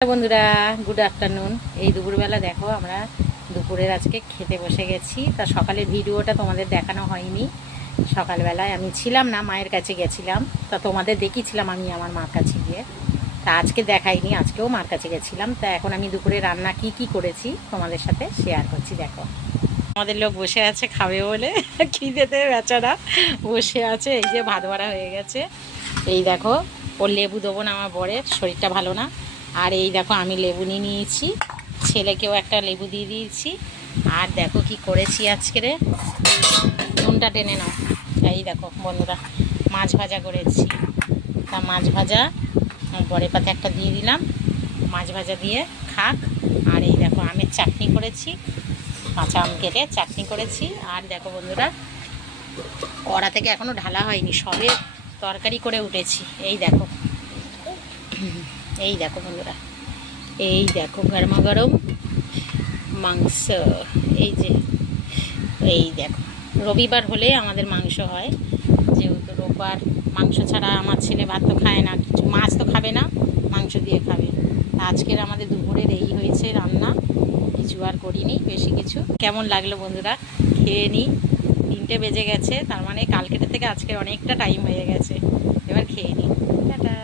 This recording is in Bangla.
বন্ধুরা, গুড আফটারনুন। এই দুপুরবেলা দেখো আমরা দুপুরের আজকে খেতে বসে গেছি। তা সকালের ভিডিওটা তোমাদের দেখানো হয়নি। সকালবেলায় আমি ছিলাম না, মায়ের কাছে গেছিলাম। তা তোমাদের দেখিয়েছিলাম আমি আমার মার কাছে গিয়ে। তা আজকে দেখাইনি, আজকেও মার কাছে গেছিলাম। তা এখন আমি দুপুরে রান্না কি করেছি তোমাদের সাথে শেয়ার করছি। দেখো, আমাদের লোক বসে আছে খাবে বলে, খিদেতে বেচারা বসে আছে। এই যে ভাত বাড়া হয়ে গেছে। এই দেখো, ওর লেবু দেবো না, আমার বরের শরীরটা ভালো না। আর এই দেখো, আমি লেবু নিয়ে নিয়েছি, ছেলেকেও একটা লেবু দিয়ে দিয়েছি। আর দেখো কি করেছি আজকে রে, নুনটা টেনে নাও। এই দেখো বন্ধুরা, মাছ ভাজা করেছি। তা মাছ ভাজা বরের পাতে একটা দিয়ে দিলাম, মাছ ভাজা দিয়ে খাক। আর এই দেখো, আমের চাটনি করেছি, কাঁচা আম কেটে চাটনি করেছি। আর দেখো বন্ধুরা, কড়া থেকে এখনও ঢালা হয়নি, সবে তরকারি করে উঠেছি। এই দেখো, এই দেখো বন্ধুরা, এই দেখো গরমা গরম মাংস। এই যে, এই দেখো, রবিবার হলে আমাদের মাংস হয়, যেহেতু রোববার মাংস ছাড়া আমার ছেলে ভাত তো খায় না, কিছু মাছ তো খাবে না, মাংস দিয়ে খাবে। আজকের আমাদের দুপুরের এই হয়েছে রান্না, কিছু আর করিনি বেশি কিছু। কেমন লাগলো বন্ধুরা, খেয়ে নিই। 3টে বেজে গেছে, তার মানে কালকের থেকে আজকের অনেকটা টাইম হয়ে গেছে। এবার খেয়ে নিই, টাটা।